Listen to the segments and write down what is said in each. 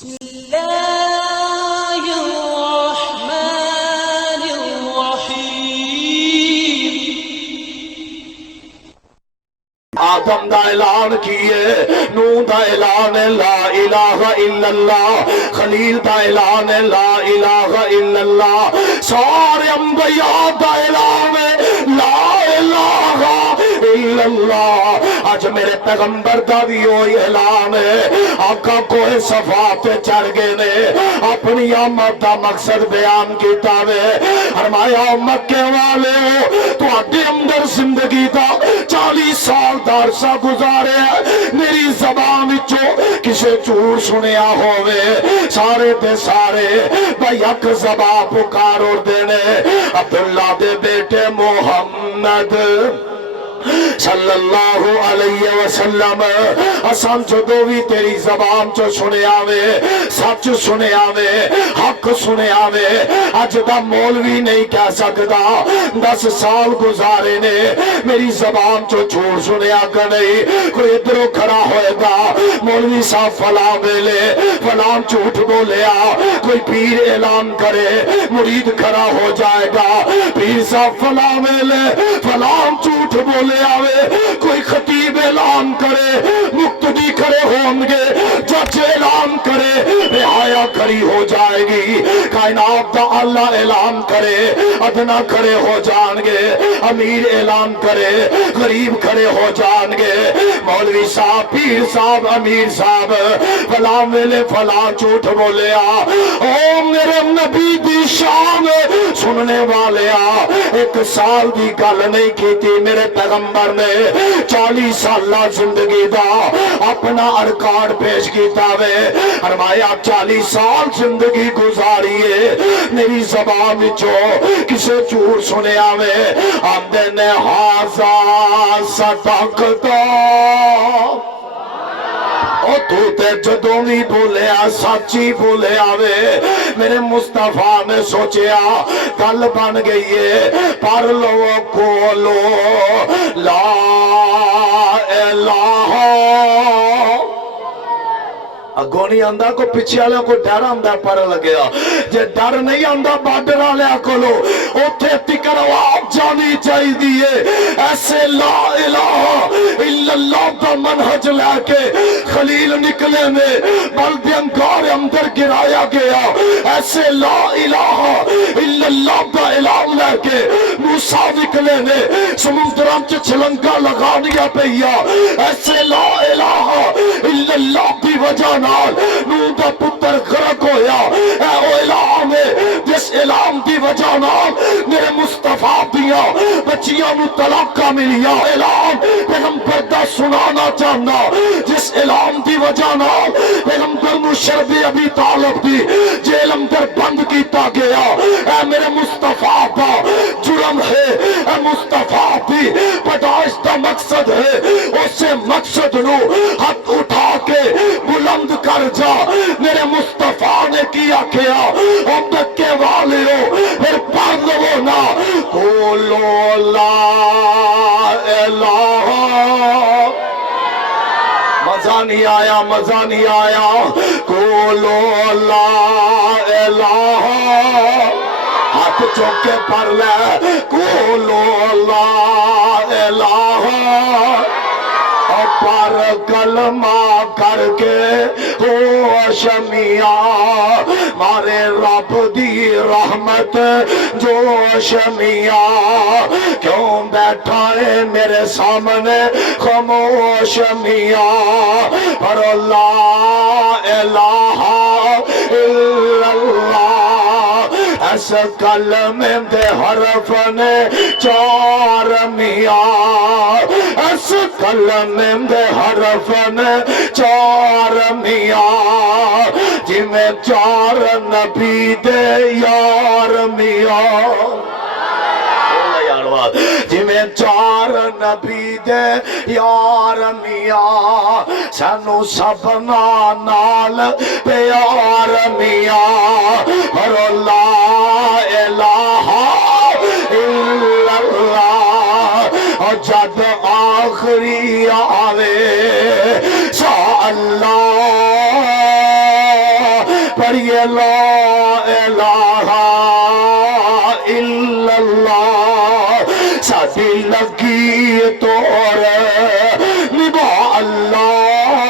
بسم الله الرحمن الرحيم آدم دا اعلان کیے، نوح دا اعلان لا الہ الا اللہ، خلیل دا اعلان لا الہ الا اللہ، سارے انبیاء دا اعلان لا الہ الا اللہ۔ آج میرے پیغمبر دا بھی ہوئی اعلان ہے، آقا کوہ صفا پہ چڑھ گئے نے، اپنی آمد دا مقصد بیان کیتا وے، فرمایا مکے والے ہو تو آدھے اندر زندگی دا 40 سال عرصہ گزارے ہیں، میری زبان وچوں کسے جھوٹ سنیا ہوئے، سارے دے سارے بھائی حق زبان پکار اور دینے عبداللہ دے بیٹے محمد صلی اللہ علیہ وسلم، اسان جدو بھی تیری زبان چو سنے آوے، سچ سنے آوے، حق سنے آوے، اج دا مولوی نہیں کہہ سکتا 10 سال گزارے نے میری زبان چو جھوٹ سنے آگا نہیں، کوئی ادھروں کھڑا ہوئے گا مولوی صاحب فلاں بولے فلاں جھوٹ بولیا، کوئی پیر اعلان کرے مرید کھڑا ہو جائے گا، پیر صاحب فلاں بولے فلاں جھوٹ بولے آوے، کوئی خطیب اعلان کرے مقتدی کھڑے ہوں گے، جج اعلان کرے رعایا کھڑی ہو جائے گی، کائنات دا اللہ اعلان کرے ادنا کھڑے ہو جان گے، امیر اعلان کرے غریب کھڑے ہو جان گے، مولوی صاحب پیر صاحب امیر صاحب فلاں ویلے فلاں جھوٹ بولیا، او میرے نبی دی شان سننے والے ایک سال دی گل نہیں کی تھی، میرے پیغمبر نے 40 سالہ زندگی دا اپنا ریکارڈ پیش کیتا وے، فرمایا 40 سال زندگی گزاریے میری زبان وچوں کسے جھوٹ سنے آوے، آندے نے ہازا صدقتا، او تو تے جدوں بھی بولے سچی بولے آوے، میرے مصطفیٰ نے سوچیا گل بن گئی ہے، پر لو کولو لا الہ، اگوں نہیں آندا کو پیچھے والے کو ڈر آندا پر لگیا، جے ڈر نہیں آندا بارڈر والے کولو اوتھے تکر آواز جانی چاہیے، ایسے لا الہ الا اللہ دا منہج لے کے خلیل نکلے میں بلدی انگار اندر گرایا گیا، ایسے لا الہ الا اللہ دا اعلان لے کے موسیٰ نکلے نے سمندران چ چھلنگا لگا دیا پیا، ایسے لا الہ الا اللہ دی وجہ نال نوح دا پتر غرق ہویا، اے او اعلان ہے جس اعلان دی وجہ نال میرے مصطفیٰ دیا بچیاں نو طلاقہ ملیا، اعلان پیغمبر دا سنانا چاہنا جس اعلان دی وجہ نال پیغمبر نو شرب ابی طالب دی جیل اندر بند کیتا گیا، اے میرے مصطفیٰ دا جرم ہے، اے مصطفیٰ دی پیدائش دا مقصد ہے، اسے مقصد نو ہاتھ اٹھا کے بلند کر جا، میرے مصطفیٰ نے کیا کیا، اب دکے والے ہو پھر پڑھ لو نا قولو لا الہ، مزہ نہیں آیا مزہ نہیں آیا، قولو لا الہ، ہاتھ چوکے پڑھ لے قولو لا الہ، پر کلمہ کر کے ہوش میاں مارے رب دی رحمت جوش میاں، کیوں بیٹھا ہے میرے سامنے خاموش میاں، پر لا الہ الا اللہ، اس کلمے دے حرف نے 4 میاں، اس کلمے دے حرف نے 4 میاں، جی میں 4 نبی دے یار میاں، جی میں 4 نبی دے یار میاں، سانو سبنا نال پیار میاں، اور لا الہ الا اللہ، اور جد آخری آوے سا اللہ پڑھیے لا الہ الا اللہ ساڈی لگی توڑ نبھا اللہ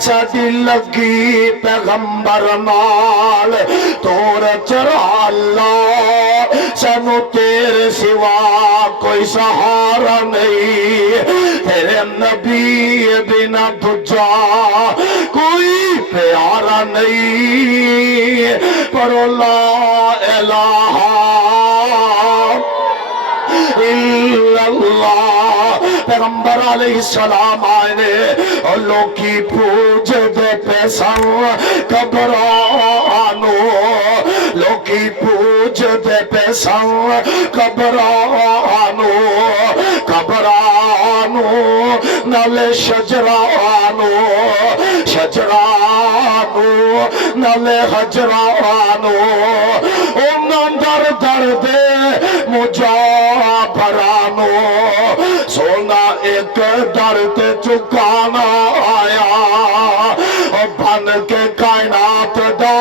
ساڈی لگی پیغمبر نال توڑ چرا اللہ سانو تیرے سوا کوئی سہارا نہیں تیرے نبی بنا تجھا کوئی پیارا نہیں پڑھو لا الہ الا اللہ پیغمبر علیہ السلام آئے اور لوکی پوج دے پیسان قبرانو لوکی پوج دے پیسان قبرانو قبرانو نالے شجرانو شجرانو نالے حجرانو انہوں در در دے مجا بھرانو سونا ایک در تے چکانا آیا اور بن کے کائنات دا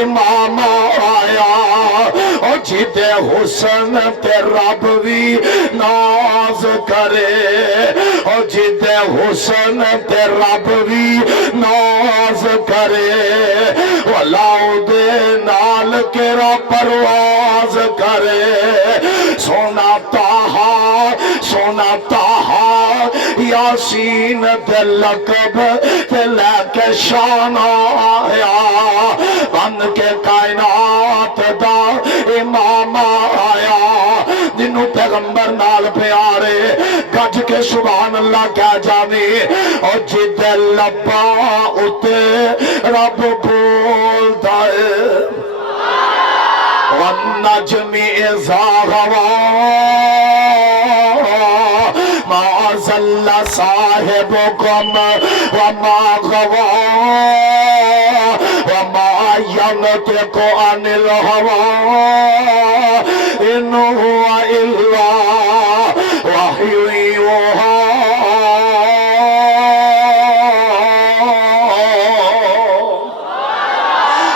امام آیا اور جیتے حسن تے رب بھی ناز کرے اور جیتے حسن تے رب بھی ناز کرے ولاؤ دے نال کرا پرواز کرے سونا تاہا یاسین دے لقب تے لے کے شان آیا بن کے کائنات دا امام آیا جنہوں پیغمبر نال پیارے گج کے سبحان اللہ کیا جانے اور جدے لبا اتے رب بولتا ہے والنجم اذا غوا ما ضل صاحبكم وما غوا وما ينطق عن الهوى إن هو إلا وحي يوحى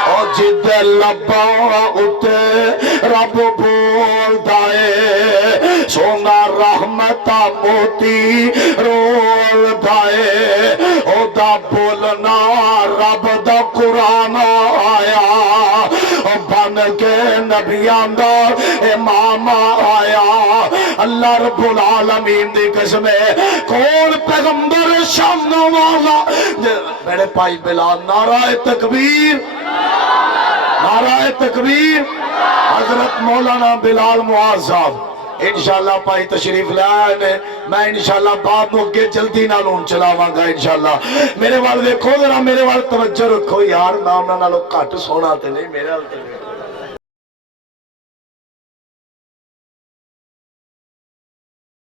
اور جد لبا اتے رب بولتا ہے سونا رحمت موتی رولتا ہے او دا بولنا رب دا قرآن آیا او بن کے نبیان دا امام آیا اللہ رب العالمین دی قسم ہے کون پیغمبر شامنا والا میرے پائی بلال نعرہ تکبیر نعرہ تکبیر حضرت مولانا بلال معاذ صاحب انشاءاللہ پائی تشریف لائے میں انشاءاللہ بعد موقع جلدی نالون چلاواں گا انشاءاللہ میرے والے دیکھو ذرا میرے والے توجہ رکھو یار نام نہ لو کٹ سونا تے نہیں میرے والے